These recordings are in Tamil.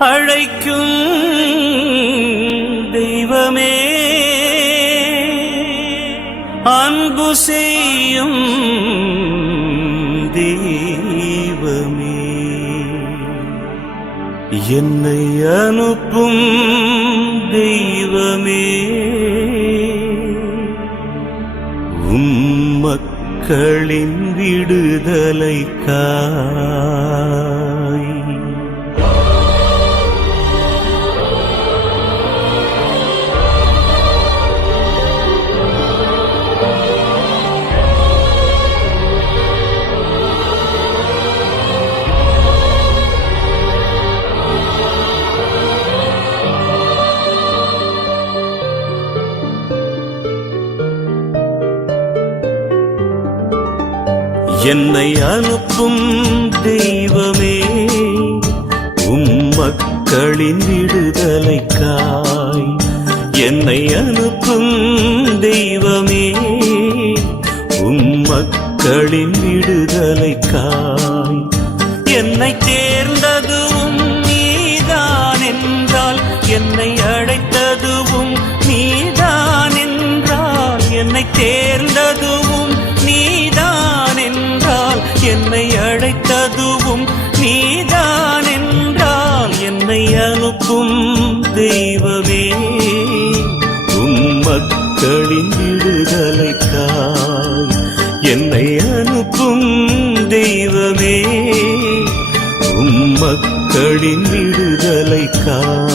அழைக்கும் தெய்வமே, அன்பு செய்யும் தெய்வமே, என்னை அனுப்பும் தெய்வமே, மக்களின் விடுதலைக்காய். என்னை அனுப்பும் தெய்வமே, மக்களின் விடுதலைக்காய். என்னை அனுப்பும் தெய்வமே, மக்களின் விடுதலைக்காய். என்னை தேர்ந்ததுவும் நீதான் என்றால், என்னை அழைத்ததுவும் நீதான் என்றால், என்னை தேர்ந்ததுவும் நீதான் என்றால், என்னை அழைத்ததுவும் நீதான் என்றால், என்னை அனுப்பும் தெய்வமே, மக்களின் விடுதலைக்காய். என்னை அனுப்பும் தெய்வமே, மக்களின் விடுதலைக்காய்.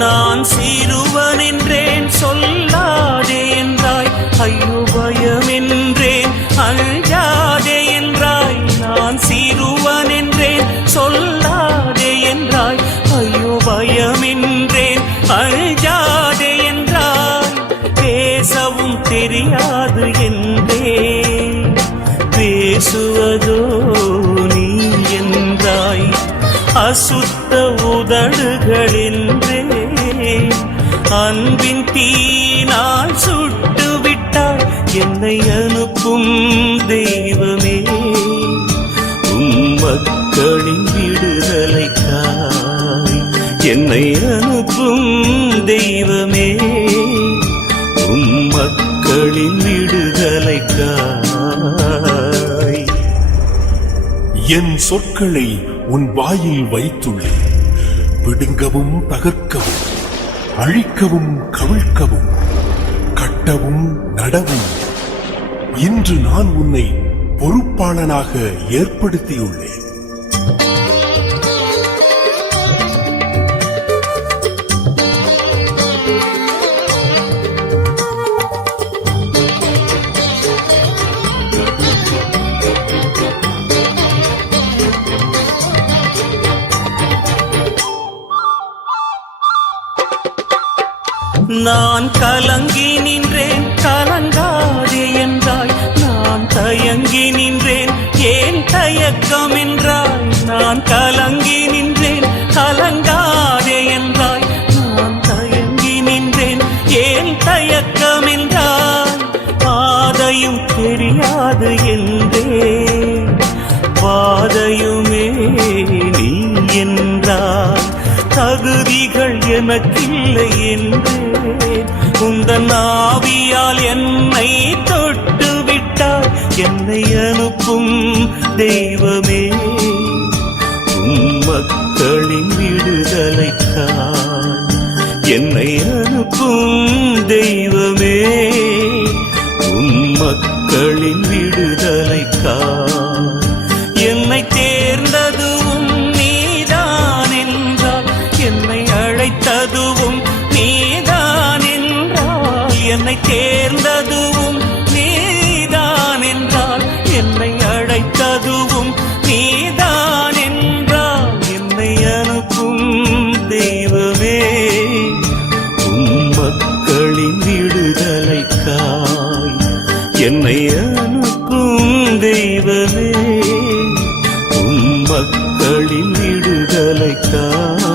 நான் சிறுவன் என்றேன் சொல்லாதே என்றாய், ஐயோ பயம் என்றேன் அஞ்சாதே என்றாய். நான் சிறுவன் என்றேன் சொல்லாதே என்றாய், ஐயோ பயம் என்றேன் அஞ்சாதே என்றாய். பேசவும் தெரியாது என்றேன், பேசுவதோ நீ என்றாய். அசுத்த உதடுகள் என்றே அன்பின் தீனால் சுட்டு விட்டாய். என்னை அனுப்பும் தெய்வமே, மக்களின் விடுதலைக்காய். என்னை அனுப்பும் தெய்வமே, மக்களின் விடுதலைக்காய். என் சொற்களை உன் வாயில் வைத்துள்ளேன். பிடுங்கவும் தகர்க்கவும், அழிக்கவும் கவிழ்க்கவும், கட்டவும் நடவும். இன்று நான் உன்னை பொறுப்பாளனாக ஏற்படுத்தியுள்ளேன். நான் கலங்கி நின்றேன் கலங்காதே என்றாய், நான் தயங்கி நின்றேன் ஏன் தயக்கம் என்றாய். நான் கலங்கி நின்றேன் கலங்காதே என்றாய், நான் தயங்கி நின்றேன் ஏன் தயக்கம் என்றாய். பாதையும் தெரியாது என்றே பாதையுமே நீ என்றாய். தகுதிகள் எனக்கில்லை என்றே உந்தன் ஆவியால் என்னை தொட்டு விட்டாய். என்னை அனுப்பும் தெய்வமே, மக்களின் விடுதலைக்காய். என்னை அனுப்பும் தெய்வமே, மக்களின் விடுதலைக்காய். என்னை தேர்ந்ததுவும் நீதான் என்றால், என்னை அழைத்ததுவும் நீதான் என்றால், என்னை தேர்ந்ததுவும் நீதான் என்றால், என்னை அழைத்ததுவும் நீதான் என்றால் என்னை அனுப்பும் தெய்வமே உம் மக்களின் விடுதலைக்காய் என்னை அனுப்பும் தெய்வமே உம் மக்களின் விடுதலைக்காய்